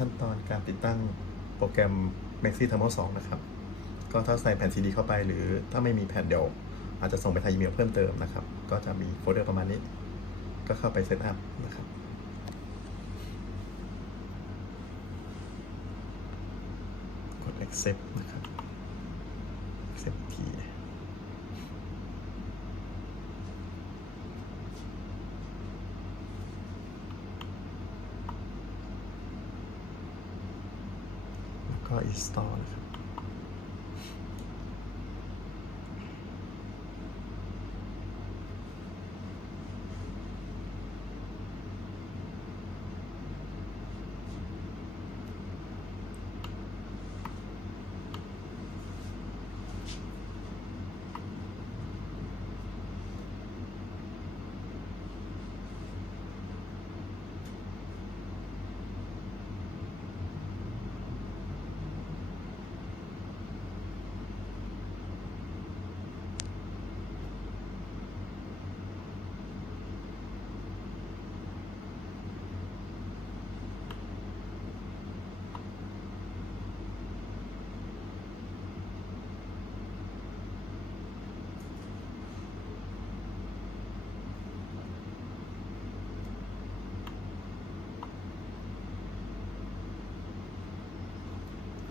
ขั้นตอนการติดตั้งโปรแกรม Maxi Thermal 2นะครับ ก็ถ้าใส่แผ่น CD เข้าไป หรือถ้าไม่มีแผ่นเดี๋ยว อาจจะส่งไปทางอีเมลเพิ่มเติมนะครับ ก็จะมีโฟลเดอร์ประมาณนี้ ก็เข้าไปเซตอัพนะครับกด accept นะครับ accept ที ก็ install นะครับ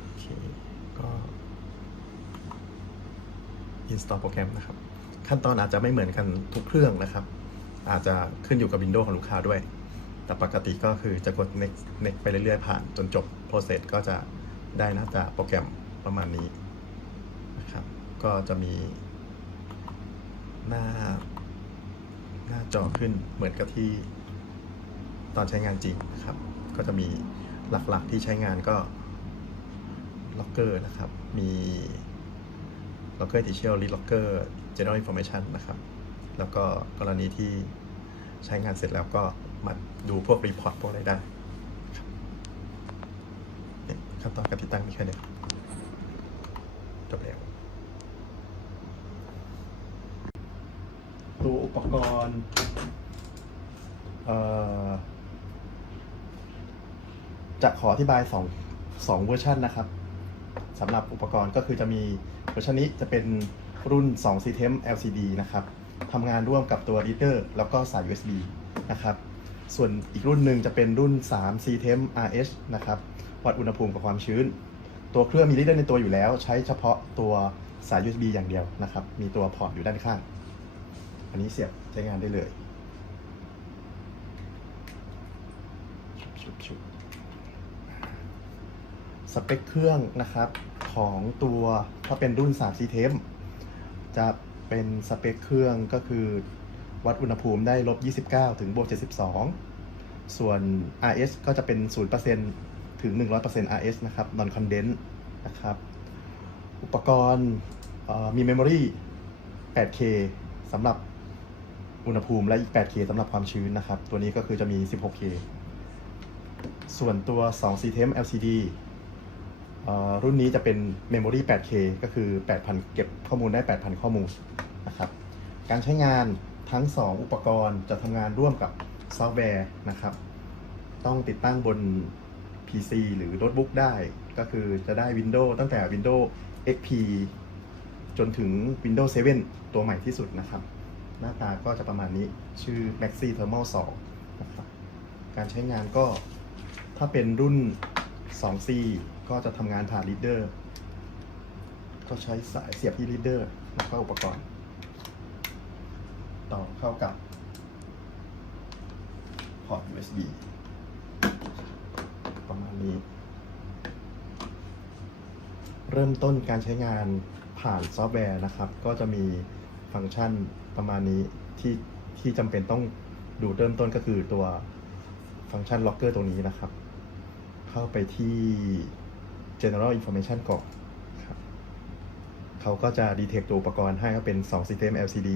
โอเค ก็ install โปรแกรมนะครับ ขั้นตอนอาจจะไม่เหมือนกันทุกเครื่องนะครับ อาจจะขึ้นอยู่กับ Windows ของลูกค้าด้วย แต่ปกติก็คือจะกด next next ไปเรื่อยๆ ผ่านจนจบ process ก็จะได้หน้าตาโปรแกรมประมาณนี้นะครับ ก็จะมี หน้า หน้าจอขึ้นเหมือนกับที่ตอนใช้งานจริงนะครับ ก็จะมีหลักๆที่ใช้งานก็ล็อกเกอร์นะครับ มี Locker Essential Read Locker General Information นะครับ แล้วก็กรณีที่ใช้งานเสร็จแล้วก็มาดูพวกรีพอร์ตพวกอะไรได้ครับเนี่ยขั้นตอนการติดตั้งมีแค่นี้จบแล้วตัวอุปกรณ์จะขออธิบายสองสองเวอร์ชันนะครับสำหรับอุปกรณ์ก็คือจะมี เวอร์ชันนี้จะเป็นรุ่น2 c t e m LCD นะครับทำงานร่วมกับตัว reader แล้วก็สาย USB นะครับ ส่วนอีกรุ่นหนึ่งจะเป็นรุ่น3 c t e m RH นะครับ วัดอุณหภูมิกับความชื้น ตัวเครื่องมี reader ในตัวอยู่แล้ว ใช้เฉพาะตัวสาย USB อย่างเดียวนะครับ มีตัวพอร์ตอยู่ด้านข้าง อันนี้เสียบใช้งานได้เลยชุบชุบ สเปคเครื่องนะครับของตัวถ้าเป็นรุ่น3 c t e m จะเป็นสเปคเครื่องก็คือวัดอุณหภูมิได้ลบ 29 ถึงบวก 72 ส่วน RS ก็จะเป็น 0%ถึง 100% RS นะครับ non condense นะครับ อุปกรณ์เอ่อมี memory 8K สำหรับอุณหภูมิและอีก 8K สำหรับความชื้นนะครับ ตัวนี้ก็คือจะมี 16K ส่วนตัว 2 c t e m LCD รุ่นนี้จะเป็น Memory 8K ก็คือ 8,000 เก็บข้อมูลได้ 8,000 ข้อมูลนะครับ การใช้งานทั้ง 2 อุปกรณ์จะทำงานร่วมกับซอฟต์แวร์นะครับ ต้องติดตั้งบน PC หรือโน้ตบุ๊กได้ ก็คือจะได้ Windows ตั้งแต่ Windows XP จนถึง Windows 7 ตัวใหม่ที่สุดนะครับ หน้าตาก็จะประมาณนี้ชื่อ Maxi Thermal 2นะครับการใช้งานก็ถ้าเป็นรุ่น 2C ก็จะทำงานผ่าน reader ก็ใช้สายเสียบที่ reader แล้วก็อุปกรณ์ ต่อเข้ากับพอร์ต USB ประมาณนี้ เริ่มต้นการใช้งานผ่านซอฟต์แวร์นะครับ ก็จะมีฟังก์ชันประมาณนี้ที่ที่จำเป็นต้องดูเริ่มต้นก็คือตัวฟังก์ชัน Locker ตัวนี้นะครับ เข้าไปที่ general information ก่อนครับเขาก็จะ detect ตัวอุปกรณ์ให้ว่าเป็น 2 system LCD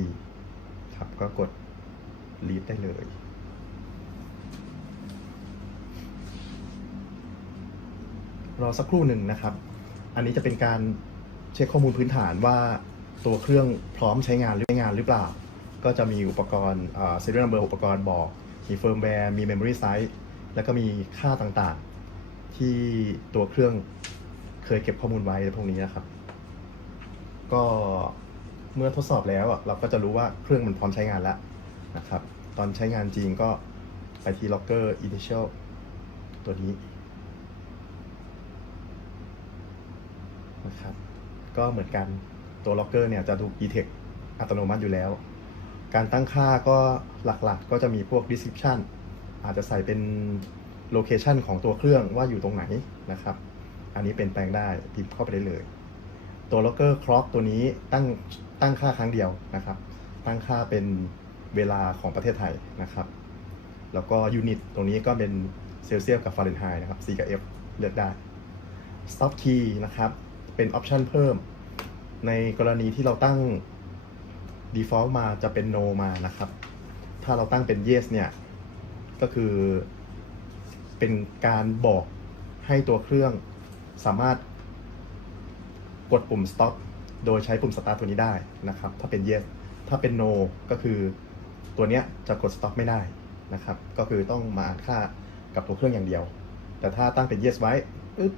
ครับก็กด read ได้เลยรอสักครู่หนึ่งนะครับ อันนี้จะเป็นการเช็คข้อมูลพื้นฐานว่าตัวเครื่องพร้อมใช้งานหรือไม่งานหรือเปล่า ก็จะมีอุปกรณ์เซ serial number อุปกรณ์บอก มีเฟิร์มแวร์ มี memory size แล้วก็มีค่าต่างๆ ที่ตัวเครื่อง ยเก็บข้อมูลไว้พวกนี้นะครับ ก็เมื่อทดสอบแล้วเราก็จะรู้ว่าเครื่องมันพร้อมใช้งานแล้วนะครับ ตอนใช้งานจริงก็ไปที่ Locker Initial ตัวนี้นะครับ ก็เหมือนกันตัว Locker เนี่ยจะถูก detect อัตโนมัติอยู่แล้ว การตั้งค่าก็หลักๆก็จะมีพวก description อาจจะใส่เป็น location ของตัวเครื่องว่าอยู่ตรงไหนนะครับ อันนี้เป็นแปลงได้พิมพ์เข้าไปได้เลย ตัว Locker Clock ตัวนี้ตั้งตั้งค่าครั้งเดียวนะครับ ตั้งค่าเป็นเวลาของประเทศไทยนะครับ แล้วก็ยูนิตตรงนี้ก็เป็นเซลเซียสกับฟาเรนไฮต์นะครับ C กับ F เลือกได้ Stop Key นะครับ เป็นออปชันเพิ่ม ในกรณีที่เราตั้ง default มาจะเป็น no มานะครับ ถ้าเราตั้งเป็น yes เนี่ย ก็คือเป็นการบอกให้ตัวเครื่อง สามารถกดปุ่ม stop โดยใช้ปุ่ม start ตัวนี้ได้นะครับ ถ้าเป็น yes ถ้าเป็น no ก็คือตัวเนี้ยจะกด stop ไม่ได้นะครับ ก็คือต้องมาอ่านค่ากับตัวเครื่องอย่างเดียว แต่ถ้าตั้งเป็น yes ไว้ปึ๊บ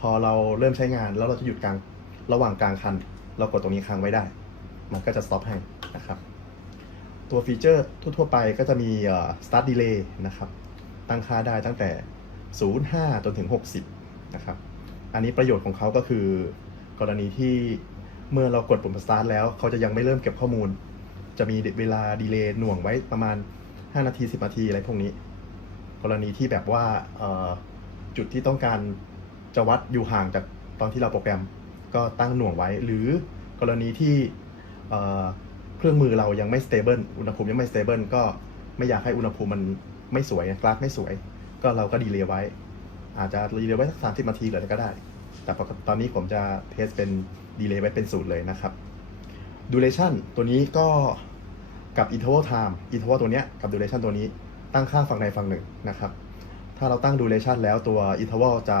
พอเราเริ่มใช้งานแล้วเราจะหยุดกลางระหว่างกลางคัน เรากดตรงนี้ค้างไว้ได้ มันก็จะ stop ให้นะครับ ตัวฟีเจอร์ทั่วๆไปก็จะมี start delay นะครับ ตั้งค่าได้ตั้งแต่ 05 จนถึง 60 นะครับ อันนี้ประโยชน์ของเขาก็คือ กรณีที่เมื่อเรากดปุ่ม start แล้วเขาจะยังไม่เริ่มเก็บข้อมูล จะมีเวลาดีเลย์หน่วงไว้ประมาณ 5 นาที 10 นาทีอะไรพวกนี้ กรณีที่แบบว่าจุดที่ต้องการจะวัดอยู่ห่างจากตอนที่เราโปรแกรมก็ตั้งหน่วงไว้ หรือกรณีที่เอ่อเครื่องมือเรายังไม่ stable อุณหภูมิยังไม่ stable ก็ไม่อยากให้อุณหภูมิมันไม่สวยกราฟไม่สวย ก็เราก็ดีเลย์ไว้ อาจจะดีเลย์ไว้สักสามสิบนาทีเลยก็ได้ แต่ตอนนี้ผมจะเทสเป็นดีเลย์ไว้เป็นศูนย์เลยนะครับ duration ตัวนี้ก็กับ interval time interval ตัวเนี้ยกับ duration ตัวนี้ตั้งค่าฝั่งใดฝั่งหนึ่งนะครับ ถ้าเราตั้ง duration แล้วตัว interval จะ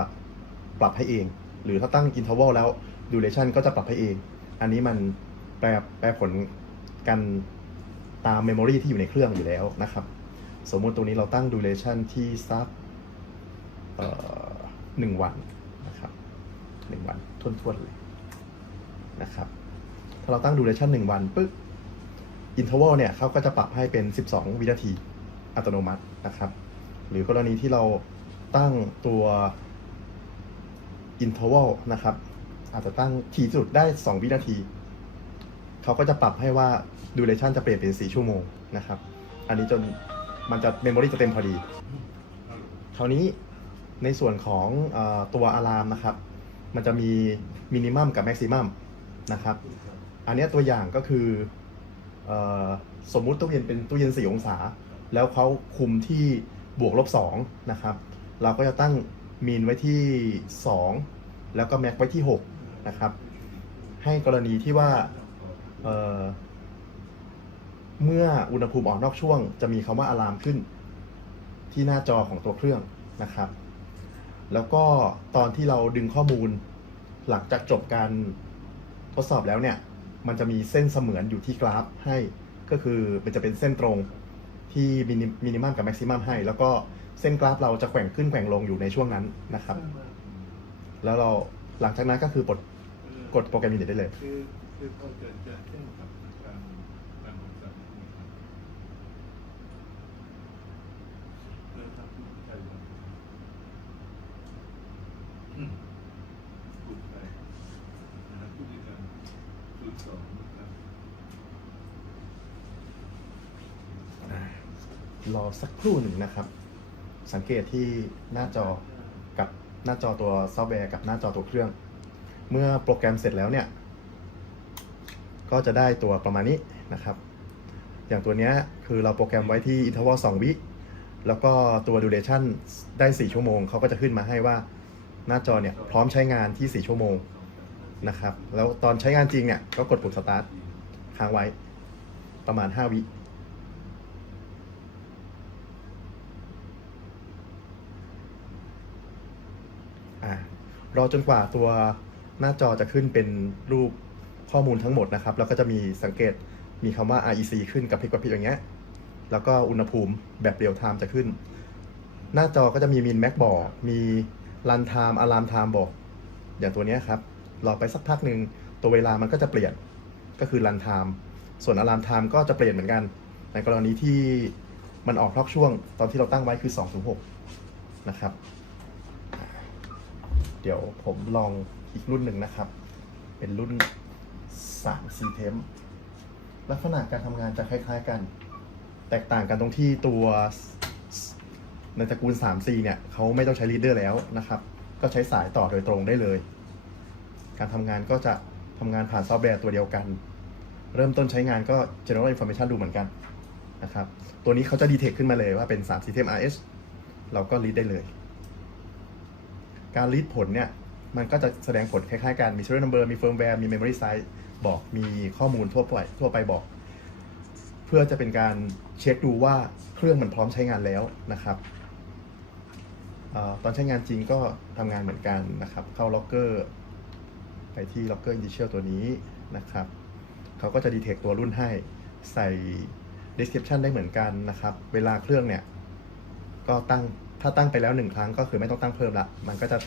ปรับให้เอง หรือถ้าตั้ง interval แล้ว duration ก็จะปรับให้เอง อันนี้มันแปลแปลผลกันตาม memory ที่อยู่ในเครื่องอยู่แล้วนะครับ สมมติตรงนี้เราตั้ง duration ที่สัก หนึ่งวันนะครับหนึ่งวันทวนๆเลยนะครับ ถ้าเราตั้ง duration หนึ่งวันปึ๊บ interval เนี่ยเขาก็จะปรับให้เป็น 12 วินาทีอัตโนมัตินะครับ หรือกรณีที่เราตั้งตัว interval นะครับ อาจจะตั้งถี่สุดได้ 2 วินาทีเขาก็จะปรับให้ว่า duration จะเปลี่ยนเป็น 4 ชั่วโมงนะครับ อันนี้จนมันจะ memory จะเต็มพอดี คราวนี้ ในส่วนของอตัวอะลามนะครับ มันจะมีมินิมัมกับแม็กซิมัมนะครับ อันนี้ตัวอย่างก็คืออสมมุติตู้เย็นเป็นตู้เย็น 4 องศา แล้วเขาคุมที่บวกลบ2นะครับ เราก็จะตั้งมีนไว้ที่ 2 แล้วก็แม็กไว้ที่6นะครับให้กรณีที่ว่าเเมื่ออุณหภูมิออกนอกช่วง จะมีคำว่าอะลามขึ้น ที่หน้าจอของตัวเครื่องนะครับ แล้วก็ตอนที่เราดึงข้อมูล หลังจากจบการทดสอบแล้วเนี่ย มันจะมีเส้นเสมือนอยู่ที่กราฟให้ ก็คือมันจะเป็นเส้นตรงที่มินิมัมกับแม็กซิมัมให้ แล้วก็เส้นกราฟเราจะแกว่งขึ้นแกว่งลงอยู่ในช่วงนั้นนะครับ แล้วเราหลังจากนั้นก็คือกดกดโปรแกรมยูนิตได้เลย คือคือพอเกิดจะขึ้นกับรการบริษัทนะครับเริ่มทำผู้ใจวันอืมพูดไปนะครับผู้จัดการศูนย์สองนะครับ รอสักครู่หนึ่งนะครับ สังเกตที่หน้าจอกับหน้าจอตัวซอฟต์แวร์กับหน้าจอตัวเครื่อง เมื่อโปรแกรมเสร็จแล้วเนี่ย ก็จะได้ตัวประมาณนี้นะครับ อย่างตัวนี้คือเราโปรแกรมไว้ที่ interval 2วิ แล้วก็ตัว duration ได้ 4 ชั่วโมง เขาก็จะขึ้นมาให้ว่าหน้าจอเนี่ยพร้อมใช้งานที่ 4 ชั่วโมงนะครับ แล้วตอนใช้งานจริงเนี่ยก็กดปุ่ม start ค้างไว้ประมาณ 5 วิ อ่าร อจนกว่าตัวหน้าจอจะขึ้นเป็นรูปข้อมูลทั้งหมดนะครับ แล้วก็จะมีสังเกตมีคำว่า REC ขึ้นกับพริบกับพริบอย่างเงี้ย แล้วก็อุณหภูมิแบบเรียลไทม์จะขึ้น หน้าจอก็จะมีมินแม็กบอก มีรันไทม์อะลามไทม์บอก อย่างตัวเนี้ยครับ รอไปสักพักหนึ่งตัวเวลามันก็จะเปลี่ยน ก็คือรันไทม์ส่วนอะลามไทม์ก็จะเปลี่ยนเหมือนกัน ในกรณีที่มันออกนอกช่วงตอนที่เราตั้งไว้คือ2ถึง6นะครับ เดี๋ยวผมลองอีกรุ่นหนึ่งนะครับ เป็นรุ่น3 c t e m ลักษณะการทำงานจะคล้ายๆกัน แตกต่างกันตรงที่ตัวในตระกูล 3C เนี่ยเขาไม่ต้องใช้ลีดเดอร์แล้วนะครับ ก็ใช้สายต่อโดยตรงได้เลย การทำงานก็จะทำงานผ่านซอฟต์แวร์ตัวเดียวกัน เริ่มต้นใช้งานก็ general information ดูเหมือนกันนะครับ ตัวนี้เขาจะดีเทคขึ้นมาเลยว่าเป็น3 system RS เราก็ read ได้เลย การ read ผลเนี่ยมันก็จะแสดงผลคล้ายๆกัน มี serial number มี firmware มี memory size บอกมีข้อมูลทั่วไปทั่วไปบอก เพื่อจะเป็นการเช็คดูว่าเครื่องมันพร้อมใช้งานแล้วนะครับออตอนใช้งานจริงก็ทำงานเหมือนกันนะครับ เข้าล็อกเกอร์ไปที่ล็อกเกอร์ initial ตัวนี้นะครับเขาก็จะดีเทคตัวรุ่นให้ใส่ description ได้เหมือนกันนะครับ เวลาเครื่องเนี่ย ก็ตั้ง ถ้าตั้งไปแล้วหนึ่งครั้งก็คือไม่ต้องตั้งเพิ่มละ มันก็จะ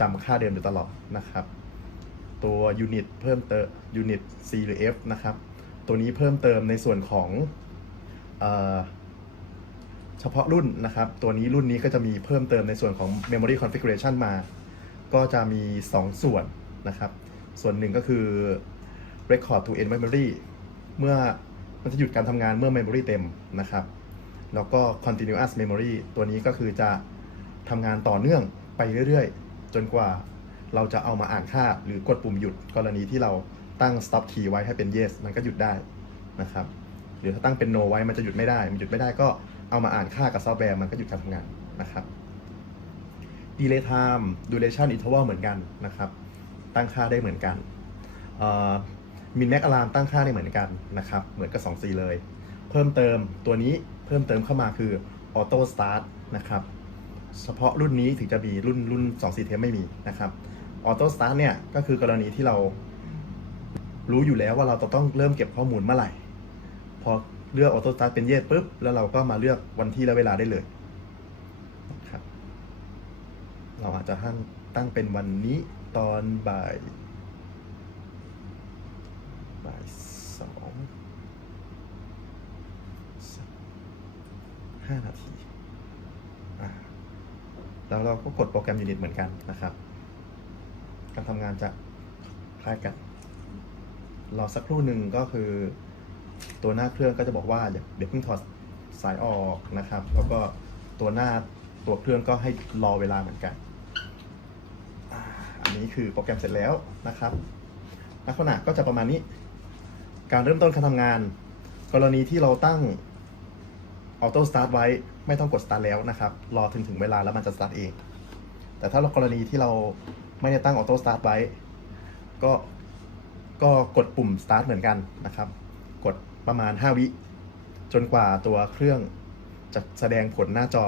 จำค่าเดิมอยู่ตลอดนะครับ ตัว unit เพิ่มเติม unit C หรือ F นะครับ ตัวนี้เพิ่มเติมในส่วนของเอเฉพาะรุ่นนะครับ ตัวนี้รุ่นนี้ก็จะมีเพิ่มเติมในส่วนของ memory configuration มา ก็จะมี 2 ส่วนนะครับ ส่วนหนึ่งก็คือ record to end memory เมื่อมันจะหยุดการทำงานเมื่อ memory เต็มนะครับ แล้วก็ continuous memory ตัวนี้ก็คือจะทำงานต่อเนื่องไปเรื่อยๆ จนกว่าเราจะเอามาอ่านค่าหรือกดปุ่มหยุดกรณีที่เราตั้ง stop key ไว้ให้เป็น yes มันก็หยุดได้นะครับ หรือถ้าตั้งเป็น no ไว้มันจะหยุดไม่ได้ มันหยุดไม่ได้ก็เอามาอ่านค่ากับซอฟต์แวร์มันก็หยุดการทำงานนะครับ delay time duration interval เหมือนกันนะครับ ตั้งค่าได้เหมือนกันมินแม็กอะลามตั้งค่าได้เหมือนกันนะครับ เหมือนกับ 2C เลย เพิ่มเติมตัวนี้ พิ่มเติมเข้ามาคือ Auto Start นะครับเฉพาะรุ่นนี้ถึงจะมีรุ่นรุ่น 2C เทไม่มีนะครับ Auto Start เนี่ยก็คือกรณีที่เรารู้อยู่แล้วว่าเราจะต้องเริ่มเก็บข้อมูลเมื่อไหร่ พอเลือก Auto Start เป็นเยสปุ๊บ แล้วเราก็มาเลือกวันที่และเวลาได้เลยครับเราอาจจะตั้งตั้งเป็นวันนี้ตอนบ่ายบ่าย 5 นาที แล้วเราก็กดโปรแกรมยูนิตเหมือนกันนะครับ การทำงานจะคล้ายกัน รอสักครู่หนึ่งก็คือ ตัวหน้าเครื่องก็จะบอกว่าเดี๋ยวเพิ่งถอดสายออกนะครับ แล้วก็ตัวหน้าตัวเครื่องก็ให้รอเวลาเหมือนกัน อันนี้คือโปรแกรมเสร็จแล้วนะครับ ลักษณะก็จะประมาณนี้ การเริ่มต้นการทำงาน กรณีที่เราตั้ง ออโต้สตาร์ทไว้ไม่ต้องกดสตาร์ทแล้วนะครับ รอถึงถึงเวลาแล้วมันจะสตาร์ทเอง แต่ถ้าเรากรณีที่เราไม่ได้ตั้งออโต้สตาร์ทไว้ ก็ก็กดปุ่มสตาร์ทเหมือนกันนะครับ กดประมาณ 5 วิ จนกว่าตัวเครื่องจะแสดงผลหน้าจอ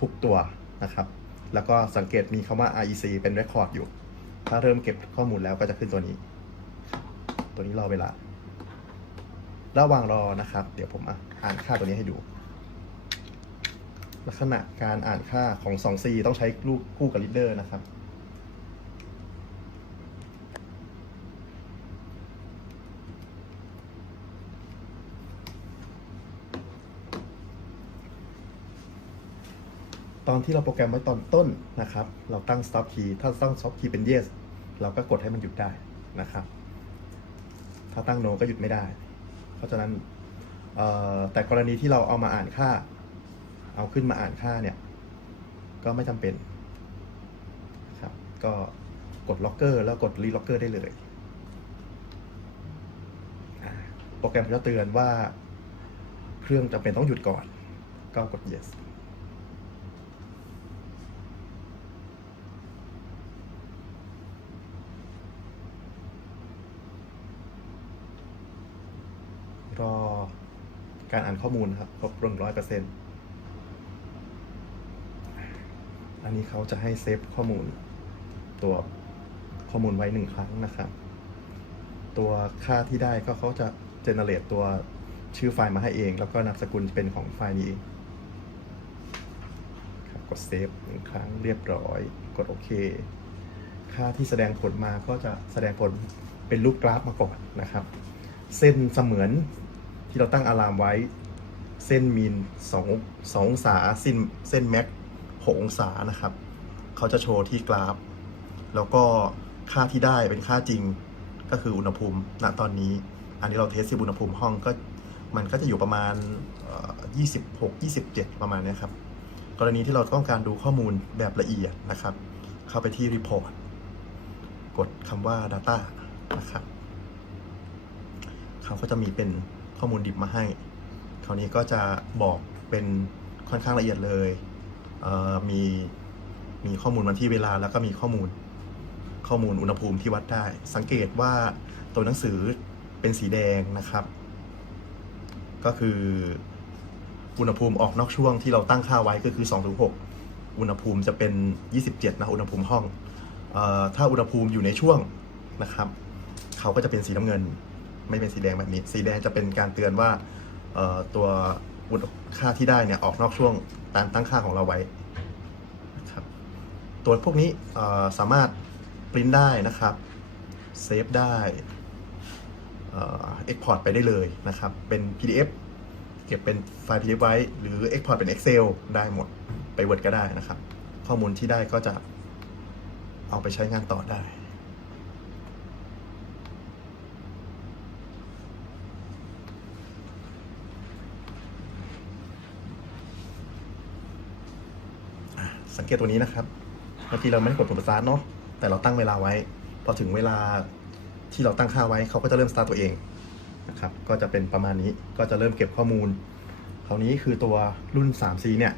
ทุกตัวนะครับ แล้วก็สังเกตมีคำว่า REC เป็น Record อยู่ ถ้าเริ่มเก็บข้อมูลแล้วก็จะขึ้นตัวนี้ ตัวนี้รอเวลา ระหว่างรอนะครับ เดี๋ยวผมอะอ่านค่าตัวนี้ให้ดู ลักษณะการอ่านค่าของ 2C ต้องใช้ลูกคู่กับ leader นะครับตอนที่เราโปรแกรมไว้ตอนต้นนะครับ เราตั้ง stop key ถ้าตั้ง stop key เป็น yes เราก็กดให้มันหยุดได้นะครับ ถ้าตั้ง no ก็หยุดไม่ได้ เพราะฉะนั้นแต่กรณีที่เราเอามาอ่านค่า เอาขึ้นมาอ่านค่าเนี่ย ก็ไม่จำเป็นครับ ก็กดล็อกเกอร์แล้วกดรีล็อกเกอร์ได้เลย โปรแกรมจะเตือนว่า เครื่องจำเป็นต้องหยุดก่อน ก็กด yes รอการอ่านข้อมูลครับครบร้อยเปอร์เซ็นต์ อันนี้เขาจะให้เซฟข้อมูล ตัวข้อมูลไว้หนึ่งครั้งนะครับ ตัวค่าที่ได้ก็เขาจะเจเนเรตตัวชื่อไฟล์มาให้เอง แล้วก็นามสกุลเป็นของไฟล์นี้เองครับกดเซฟหนึ่งครั้งเรียบร้อย กดโอเค ค่าที่แสดงผลมาก็จะแสดงผลเป็นรูปกราฟมาก่อนนะครับ เส้นเสมือนที่เราตั้งอะลามไว้ เส้นมีน2 2องศาเส้นเส้นแม็ก 6องศานะครับเขาจะโชว์ที่กราฟ แล้วก็ค่าที่ได้เป็นค่าจริงก็คืออุณหภูมิณตอนนี้ อันนี้เราเทสที่อุณหภูมิห้องก็มันก็จะอยู่ประมาณเอ่อ26 27 ประมาณนี้ครับ กรณีที่เราต้องการดูข้อมูลแบบละเอียดนะครับ เข้าไปที่ Report กดคำว่า Data นะครับเขาก็จะมีเป็นข้อมูลดิบมาให้ คราวนี้ก็จะบอกเป็นค่อนข้างละเอียดเลย มีมีข้อมูลวันที่เวลาแล้วก็มีข้อมูลข้อมูลอุณหภูมิที่วัดได้ สังเกตว่าตัวหนังสือเป็นสีแดงนะครับ ก็คืออุณหภูมิออกนอกช่วงที่เราตั้งค่าไว้ก็คือ2-6อุณหภูมิจะเป็น 27 นะอุณหภูมิห้องออถ้าอุณหภูมิอยู่ในช่วงนะครับ เขาก็จะเป็นสีน้ำเงิน ไม่เป็นสีแดงแบบนี้ สีแดงจะเป็นการเตือนว่าตัว อุณหค่าที่ได้เนี่ยออกนอกช่วงตามตั้งค่าของเราไว้นะครับตัวพวกนี้สามารถปริ้นได้นะครับเซฟได้เอ็กพอร์ตไปได้เลยนะครับ เป็น PDF เก็บเป็นไฟล์ PDF ไว้ หรือ Export เป็น Excel ได้หมดไป Word ก็ได้นะครับ ข้อมูลที่ได้ก็จะเอาไปใช้งานต่อได้ อะสังเกตตัวนี้นะครับเมื่อกี้เราไม่ได้กดปุ่มสตาร์ทเนาะแต่เราตั้งเวลาไว้ พอถึงเวลาที่เราตั้งค่าไว้เขาก็จะเริ่มสตาร์ทตัวเองนะครับก็จะเป็นประมาณนี้ก็จะเริ่มเก็บข้อมูลคราวนี้คือตัวรุ่น 3C เนี่ย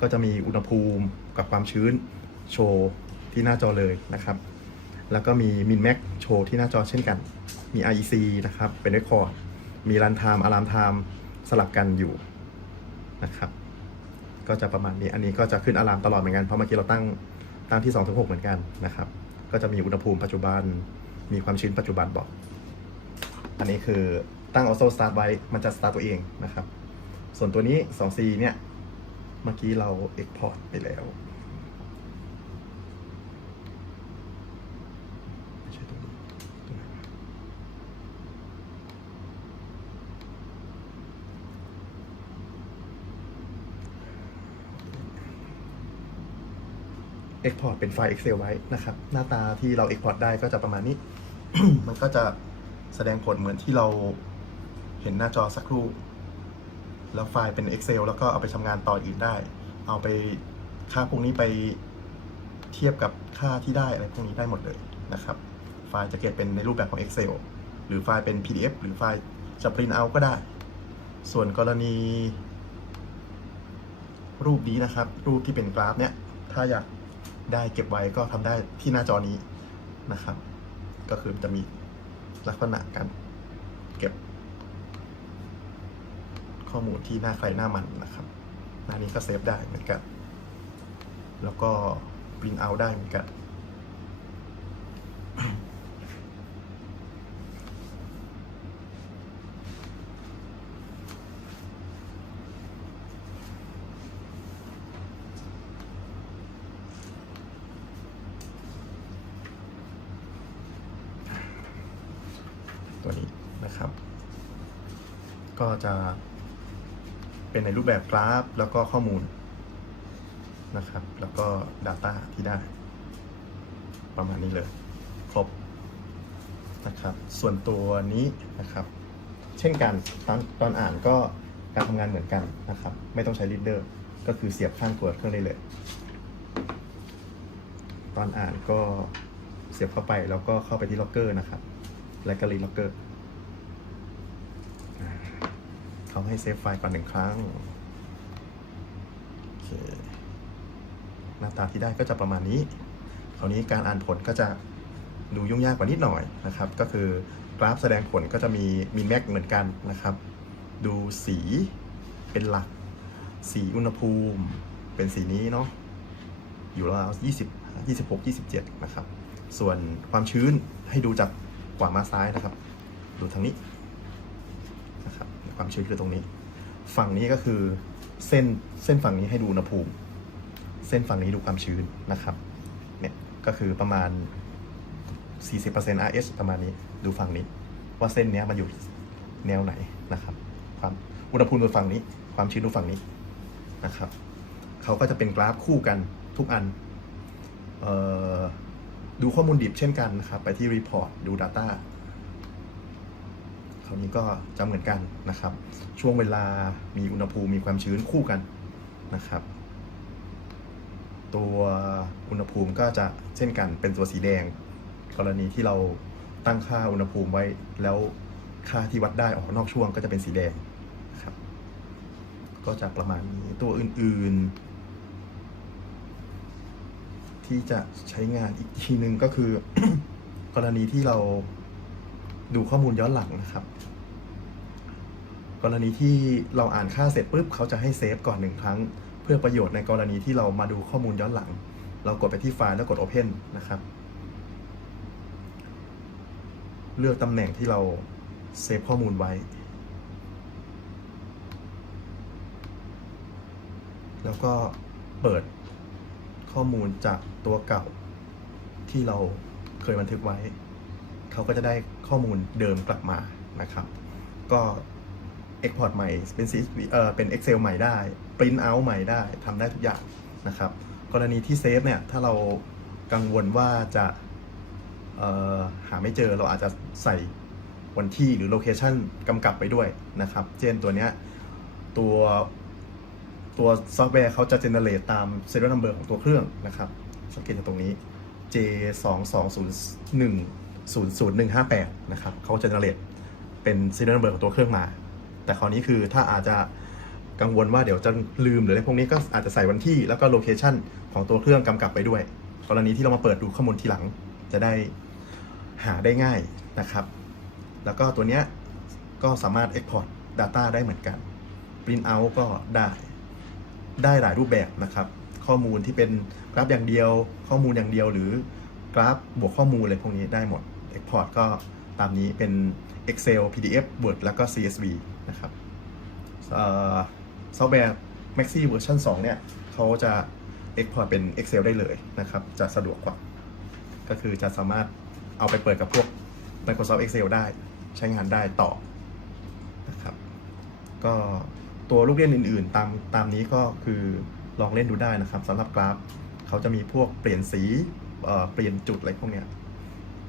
ก็จะมีอุณหภูมิกับความชื้นโชว์ที่หน้าจอเลยนะครับ แล้วก็มี min max โชว์ที่หน้าจอเช่นกัน มี IEC นะครับ เป็น record มี run time alarm time สลับกันอยู่นะครับ ก็จะประมาณนี้ อันนี้ก็จะขึ้นอะลามตลอดเหมือนกัน เพราะเมื่อกี้เราตั้งตั้งที่2ถึง6เหมือนกันนะครับ ก็จะมีอุณหภูมิปัจจุบัน มีความชื้นปัจจุบันบอก อันนี้คือตั้ง auto start ไว้ มันจะ start ตัวเองนะครับ ส่วนตัวนี้ 2C เนี่ย เมื่อกี้เรา export ไปแล้วไม่ใช่ตัวนี้ตัวไหนวะ Export เป็นไฟล์ Excel ไว้นะครับ หน้าตาที่เรา Export ได้ก็จะประมาณนี้ มันก็จะแสดงผลเหมือนที่เราเห็นหน้าจอสักครู่ แล้วไฟล์เป็น Excel แล้วก็เอาไปทำงานต่ออื่นได้ เอาไปค่าพวกนี้ไปเทียบกับค่าที่ได้อะไรพวกนี้ได้หมดเลยนะครับ ไฟล์จะเก็บเป็นในรูปแบบของ Excel หรือไฟล์เป็น PDF หรือไฟล์จะ print out ก็ได้ ส่วนกรณี รูปนี้นะครับ รูปที่เป็นกราฟเนี่ย ถ้าอยาก ได้เก็บไว้ก็ทำได้ที่หน้าจอนี้นะครับ ก็คือจะมีลักษณะการเก็บ ข้อมูลที่หน้าใครหน้ามันนะครับ หน้านี้ก็เซฟได้เหมือนกัน แล้วก็ปริ้นเอาได้เหมือนกัน ตัวนี้นะครับ ก็จะเป็นในรูปแบบกราฟ แล้วก็ข้อมูลนะครับ แล้วก็ Data ที่ได้ ประมาณนี้เลย ครบนะครับ ส่วนตัวนี้นะครับ เช่นกันตอนตอนอ่านก็การทำงานเหมือนกันนะครับ ไม่ต้องใช้ reader ก็คือเสียบข้างตัวเครื่องได้เลย ตอนอ่านก็เสียบเข้าไปแล้วก็เข้าไปที่ล็อกเกอร์นะครับ และก็รีล็อกเกอร์ เขาให้เซฟไฟล์ก่อนหนึ่งครั้ง โอเค หน้าตาที่ได้ก็จะประมาณนี้ คราวนี้การอ่านผลก็จะดูยุ่งยากกว่านิดหน่อยนะครับ ก็คือกราฟแสดงผลก็จะมีมีแม็กเหมือนกันนะครับ ดูสีเป็นหลัก สีอุณหภูมิ เป็นสีนี้เนาะ อยู่ราว20 26 27 นะครับ ส่วนความชื้นให้ดูจากขวามาซ้ายนะครับ ดูทางนี้ ความชื้นคือตรงนี้ ฝั่งนี้ก็คือเส้นเส้นฝั่งนี้ให้ดูอุณหภูมิ เส้นฝั่งนี้ดูความชื้นนะครับเนี่ยก็คือประมาณ 40% RH ประมาณนี้ดูฝั่งนี้ ว่าเส้นนี้มันอยู่แนวไหนนะครับ ความอุณหภูมิดูฝั่งนี้ ความชื้นดูฝั่งนี้นะครับเขาก็จะเป็นกราฟคู่กันทุกอันดูข้อมูลดิบเช่นกันนะครับ ไปที่ Report ดู Data คราวนี้ก็จะเหมือนกันนะครับ ช่วงเวลามีอุณหภูมิมีความชื้นคู่กันนะครับ ตัวอุณหภูมิก็จะเช่นกันเป็นตัวสีแดง กรณีที่เราตั้งค่าอุณหภูมิไว้แล้วค่าที่วัดได้ออกนอกช่วงก็จะเป็นสีแดงครับ ก็จะประมาณนี้ตัวอื่นๆ ที่จะใช้งานอีกทีนึงก็คือ กรณีที่เรา ดูข้อมูลย้อนหลังนะครับ กรณีที่เราอ่านค่าเสร็จปุ๊บเขาจะให้เซฟก่อนหนึ่งครั้ง เพื่อประโยชน์ในกรณีที่เรามาดูข้อมูลย้อนหลัง เรากดไปที่ไฟล์แล้วกด Open นะครับ เลือกตำแหน่งที่เราเซฟข้อมูลไว้ แล้วก็เปิดข้อมูลจากตัวเก่าที่เราเคยบันทึกไว้ เขาก็จะได้ ข้อมูลเดิมกลับมานะครับ ก็ Export ใหม่เป็น CSV เอ่อเป็น Excel ใหม่ได้ Print out ใหม่ได้ทำได้ทุกอย่างนะครับ กรณีที่เซฟเนี่ยถ้าเรากังวลว่าจะหาไม่เจอเราอาจจะใส่วันที่หรือโลเคชันกำกับไปด้วยนะครับ เช่นตัวเนี้ยตัวตัวซอฟต์แวร์เขาจะ generate ตาม serial number ของตัวเครื่องนะครับสังเกตจากตรงนี้ J 2 2 0 1 0 0 1 5 8 นะครับเขาจะ generate เป็น serial number ของตัวเครื่องมา แต่คราวนี้คือถ้าอาจจะกังวลว่าเดี๋ยวจะลืมหรืออะไรพวกนี้ก็อาจจะใส่วันที่แล้วก็โลเคชันของตัวเครื่องกำกับไปด้วย กรณีที่เรามาเปิดดูข้อมูลทีหลังจะได้หาได้ง่ายนะครับ แล้วก็ตัวเนี้ยก็สามารถ Export Data ได้เหมือนกัน Print out ก็ได้ได้หลายรูปแบบนะครับ ข้อมูลที่เป็นกราฟอย่างเดียว ข้อมูลอย่างเดียวหรือกราฟบวกข้อมูลอะไรพวกนี้ได้หมด Export ก็ตามนี้เป็น Excel PDF Word แล้วก็ CSV นะครับซอฟต์แวร์ Maxi เวอร์ชัน2เนี่ยเขาจะ Export เป็น Excel ได้เลยนะครับ จะสะดวกกว่า ก็คือจะสามารถเอาไปเปิดกับพวก Microsoft Excel ได้ใช้งานได้ต่อนะครับ ก็ตัวลูกเล่นอื่นๆ ตามตามนี้ก็คือลองเล่นดูได้นะครับสำหรับกราฟเขาจะมีพวกเปลี่ยนสีเปลี่ยนจุดอะไรพวกเนี้ย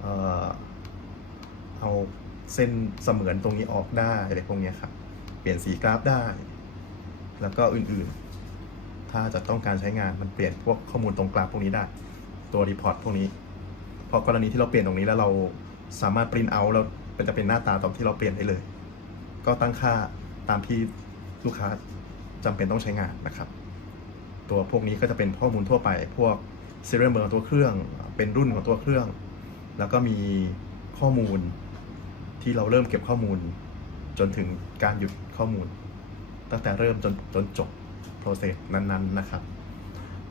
เออเอาเส้นเสมือนตรงนี้ออกได้อะไรพวกนี้ครับ เปลี่ยนสีกราฟได้ แล้วก็อื่นๆ ถ้าจะต้องการใช้งานมันเปลี่ยนพวกข้อมูลตรงกราฟพวกนี้ได้ ตัวรีพอร์ตพวกนี้พอกรณีที่เราเปลี่ยนตรงนี้แล้วเราสามารถปริ้นเอาแล้วมันจะเป็นหน้าตาตอนที่เราเปลี่ยนได้เลย ก็ตั้งค่าตามที่ลูกค้าจำเป็นต้องใช้งานนะครับ ตัวพวกนี้ก็จะเป็นข้อมูลทั่วไป พวก serial number ของตัวเครื่อง เป็นรุ่นของตัวเครื่อง แล้วก็มีข้อมูลที่เราเริ่มเก็บข้อมูล จนถึงการหยุดข้อมูล ตั้งแต่เริ่มจนจนจบ process นั้นๆนะครับ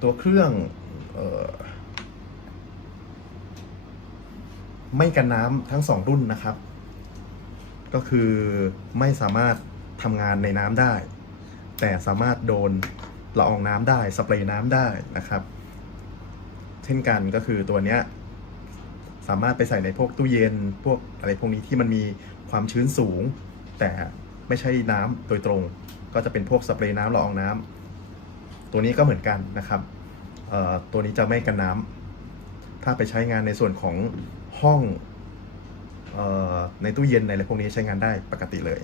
ตัวเครื่องออไม่กันน้ำทั้งสองรุ่นนะครับ ก็คือไม่สามารถทำงานในน้ำได้ แต่สามารถโดนละอองน้ำได้ สเปรย์น้ำได้นะครับ เช่นกันก็คือตัวเนี้ย สามารถไปใส่ในพวกตู้เย็น พวกอะไรพวกนี้ที่มันมีความชื้นสูง แต่ไม่ใช่น้ำโดยตรง ก็จะเป็นพวกสเปรย์น้ำละอองน้ำตัวนี้ก็เหมือนกันนะครับตัวนี้จะไม่กันน้ำถ้าไปใช้งานในส่วนของห้องออในตู้เย็นในอะไรพวกนี้ใช้งานได้ปกติเลย